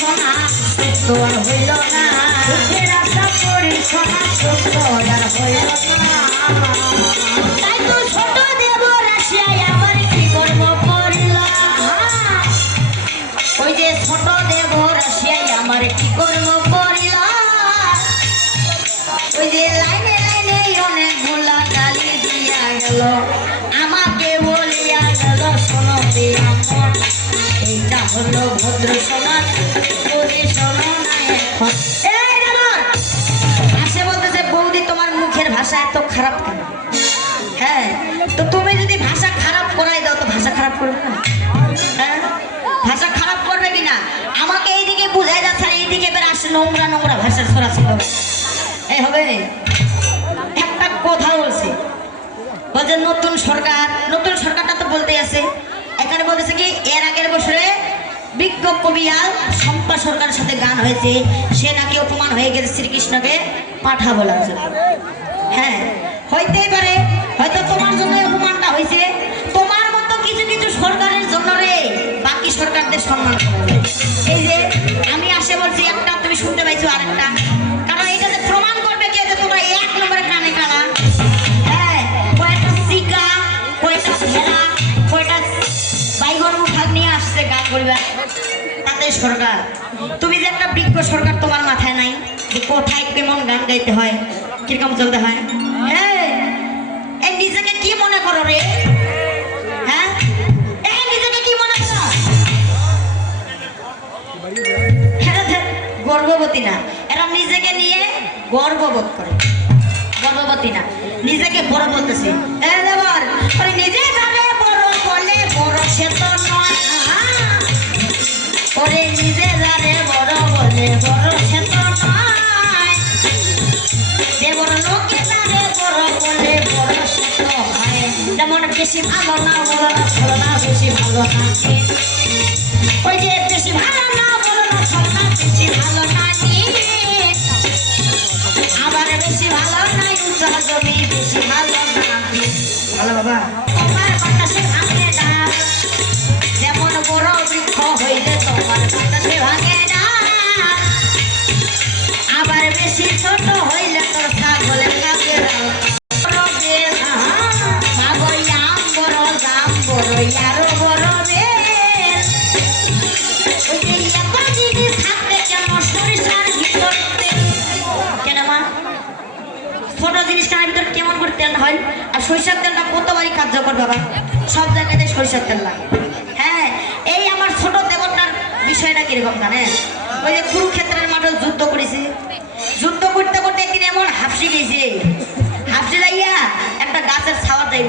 সোনা সত্য আর হইল না। সুখের আশা করি সোনা সত্য আর হইল না। তাই তো ছোট দেব রাশিয়ায় আমার কি করব করল ওই যে ছোট দেব রাশিয়ায় আমার কি করব করল ওই যে লাইনে লাইনে অনেক ভোলা গালি দিয়া গেল। আমাকে বলিয়া গেল, শোনো আমার এইটা হলো ভদ্র সমাজ। আসে বলতেছে, বৌদি, তোমার মুখের ভাষা এত খারাপ হ্যাঁ তো তুমি যদি ভাষা খারাপ করাই দাও, তো ভাষা খারাপ করবে না? হ্যাঁ? ভাষা খারাপ করবে আমাকে এইদিকে যাচ্ছে এইদিকে বের আসে নোংরা নোংরা ভাষার সরাসরি হবে। একটা কথা বলছে। বলছে, নতুন সরকার, নতুন সরকারটা তো বলতে আছে। এখানে বলতেছে কি, এর আগের বছরে বিজ্ঞ আর শম্পা সরকারের সাথে গান হয়েছে। সে নাকি অপমান হয়ে গেছে শ্রীকৃষ্ণকে পাঠা বলার জন্য। হ্যাঁ হইতেই পারে। হয়তো তোমার জন্য অপমানটা হয়েছে তোমার মতো কিছু কিছু সরকারের জন্য রে, বাকি সরকারদের সম্মান। এই যে, আমি আসে বলছি, একটা তুমি শুনতে পাইছো আরেকটা। সরকার। তুমি যে একটা বৃক্ষ সরকার তোমার মাথায় নাই, যে কোথায় কেমন গান গাইতে হয়, কীরকম চলতে হয়? হ্যাঁ নিজেকে কি মনে করো রে? হ্যাঁ? নিজেকে গর্ভবতী না, এরা নিজেকে নিয়ে গর্ববোধ করে। গর্ভবতী না, নিজেকে বড় বলতেছে। নিজে বড়, বলে বড় বেশি ওই যে বেশি ভালো না বলো না ভালো বেশি ভালো না আবার বেশি ভালো নাই উচ্চার জমি বেশি ভালো না ভালো বাবা। তোমার বাতাসে ভাঙে না যেমন বড় বৃক্ষ হইলে তোমার বাতাসে ভাঙে না। আবার বেশি ছোট হইলে তোর ছাগলের কাছে বড় বেশ বড় জাম বড় আরও হয়, আর সরিষার তেলটা কতবারই কার্যকর বাবা? সব জায়গাতে সরিষার তেল লাগে। হ্যাঁ এই আমার ছোট দেবতার বিষয়টা কীরকম জানে ওই যে কুরুক্ষেত্রের মাঠে যুদ্ধ করেছি। যুদ্ধ করতে করতে একদিন এমন হাফসি গেছে। হাফসি লাইয়া একটা গাছের ছাওয়ার যাই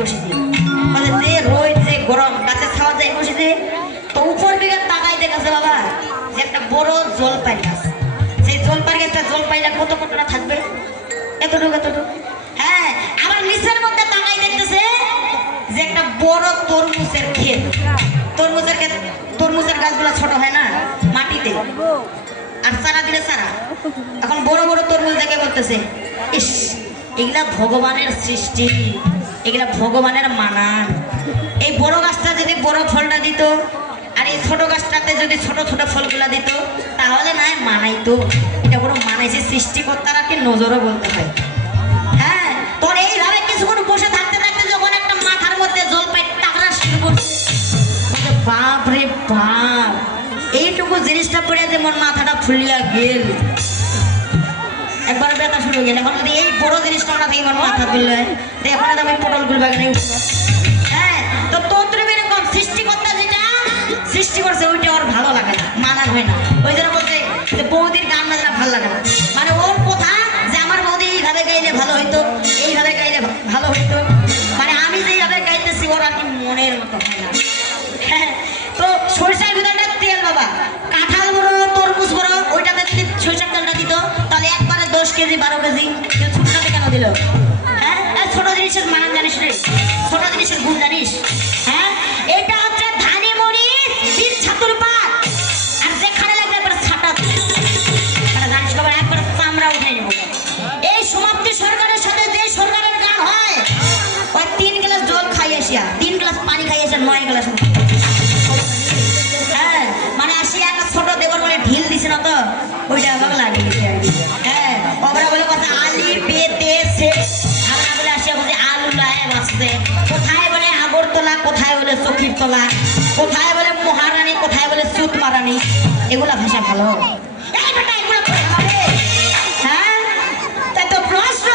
বলে যে রোদ যে গরম, গাছের ছাওয়ার যাই বসেছে। তো উপর দিকে তাকাই দেখাছে বাবা, যে একটা বড় জলপাই গাছ। সেই জলপাই গাছটা জলপাইটা কত কতটা থাকবে? এতটুকু এতটুকু হ্যাঁ আবার নিচের মধ্যে তাকাই দেখতেছে যে একটা বড় তরমুজের ক্ষেত। তরমুজের ক্ষেত তরমুজের গাছগুলো ছোট হয় না, মাটিতে। আর চারা দিলে চারা। এখন বড় বড় তরমুজ দেখে বলতেছে, ইস, এগুলা ভগবানের সৃষ্টি, এগুলা ভগবানের মানান। এই বড় গাছটা যদি বড় ফলটা দিত, আর এই ছোট গাছটাতে যদি ছোট ছোট ফলগুলা দিত, তাহলে না মানাইতো। এটা বড় মানাইছে সৃষ্টিকর্তারাকে নজরও বলতে হয়। হ্যাঁ তোর এইভাবে কিছুক্ষণ বসে থাকতে জিনিসটা পড়ে যে মোর মাথাটা ফুলিয়া গেল। একবার ব্যথা শুরু গেল। এখন যদি এই বড় জিনিসটা না থেকে আমার মাথা তুললে এখন আমি পটলগুলো বাগানে উঠবো। হ্যাঁ তো তন্ত্র এরকম সৃষ্টিকর্তা যেটা, সৃষ্টি করছে ওইটা ওর ভালো লাগে না মানা হয় না। ওই জন্য বলছে যে বৌদির তলা কোথায় বলে মহারানী, কোথায় বলে সুত মারানি, এগুলা ভাষা ভালো। হ্যাঁ? তো প্রশ্ন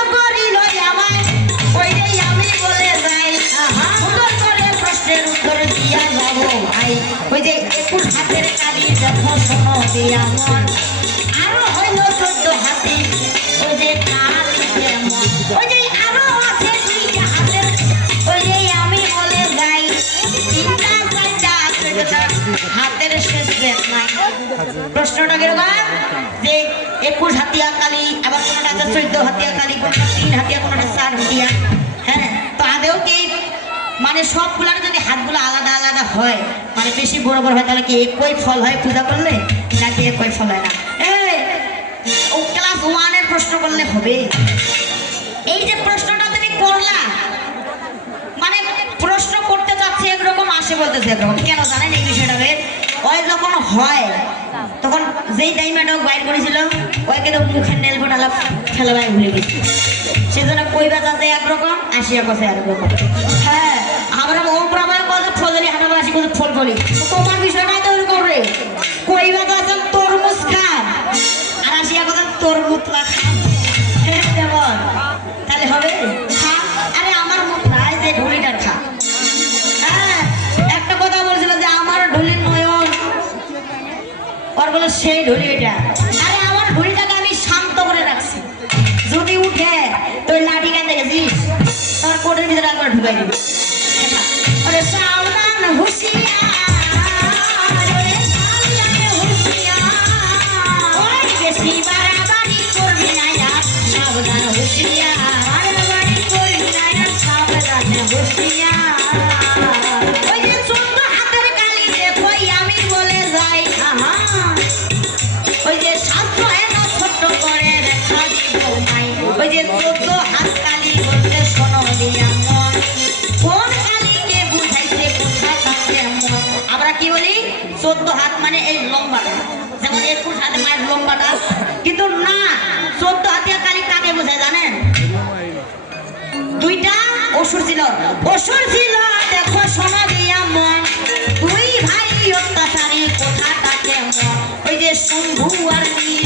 সুন্দর করে প্রশ্নের ভাই। ওই যে একুশ হাতের কালি যখন শোনো দিয়া মন হাতিয়া কালি, আবার কোনটা আছে চোদ্দ কালি তিন কোনটা হ্যাঁ তো কি মানে সবগুলার যদি হাতগুলো আলাদা আলাদা হয় মানে বেশি বড় বড় হয়, তাহলে কি একই ফল হয় পূজা করলে, নাকি একই ফল হয় না? ও ক্লাস ওয়ানের প্রশ্ন করলে হবে। এই যে প্রশ্নটা তুমি করলা মানে প্রশ্ন করতে চাচ্ছি একরকম, আসে বলতেছে একরকম। কেন জানেন এই বিষয়টা ওই যখন হয়, তখন যেই টাইমটা বাইর করেছিল, ওই কিন্তু মুখে নেল ফোটালা ফেলাবাই ভুলে গেছি সেজন্য কইবা যাতে একরকম আসিয়া কথা একরকম হ্যাঁ আমরা ওপর কত ফল আসি কথা ফল বলি তোমার বিষয়টাই তো ওরকম রে। সেই ঢুলি এটা। আরে আমার ঢুলিটাকে আমি শান্ত করে রাখছি। যদি উঠে তুই লাঠি কেন দেখেছিস? তোর কোটের ভিতরে একবার ঢুকাই দিবি। আরে সাবধান হুঁশিয়ার। ছিল। অসুর ছিল, দেখো সোনা দিয়া মন দুই ভাই অত্যাচারী কোথাটাকে মন ওই যে শম্ভু আর নি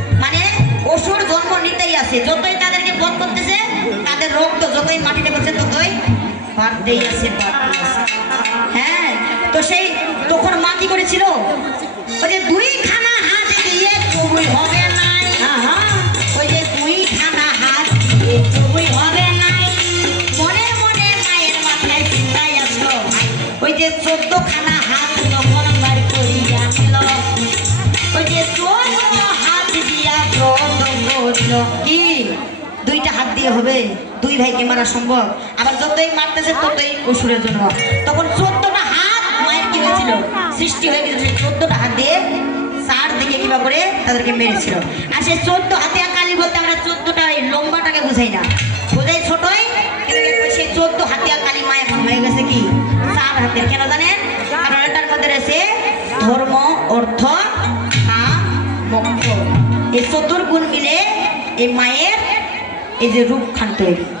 অসুর জন্ম নিতেই আছে। যতই তাদেরকে বধ করতেছে, তাদের রক্ত যতই মাটিতে পড়ছে, ততই বাড়তেই আছে হ্যাঁ তো সেই তখন মা কি করেছিল? ওই যে দুই খানা হাতে দিয়ে কবুই হবে ভাইকে মারা সম্ভব? আবার যতই মারতেছে ততই অসুরের জন্য। তখন চোদ্দটা হাত মায়ের কি হয়েছিল? সৃষ্টি হয়ে গেছিল সেই চোদ্দটা হাত দিয়ে চার দিকে কিবা করে তাদেরকে মেরেছিল। আর সেই চোদ্দ হাতে কালি বলতে আমরা চোদ্দটা এই লম্বাটাকে বুঝাই না। বোঝাই ছোটই সেই চোদ্দ হাতিয়া কালী মা এখন হয়ে গেছে কি? চার হাতের। কেন জানেন? কারণ এটার মধ্যে রয়েছে ধর্ম, অর্থ এই চতুর্গুণ মিলে এই মায়ের এই যে রূপখান তৈরি আর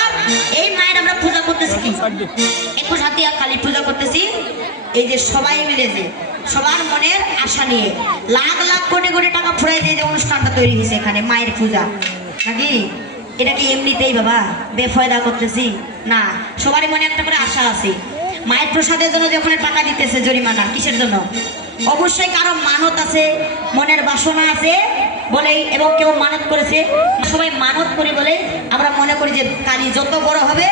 হাতিয়া কালী পূজা করতেছি। এই যে সবাই সবার মনের আশা নিয়ে লাখ লাখ টাকা ফুরাই দিয়ে যে অনুষ্ঠানটা তৈরি হয়েছে এখানে, মায়ের পূজা। নাকি? এমনিতেই বাবা বেফয়দা করতেছি? না, সবারই মনে একটা করে আশা আছে। মায়ের প্রসাদের জন্য যে ওখানে টাকা দিতেছে জরিমানা, কিসের জন্য? অবশ্যই কারও মানত আছে, মনের বাসনা আছে বলেই, এবং কেউ মানত করেছে। সবাই মানত করে বলে আমরা মনে করি যে কালী যত বড় হবে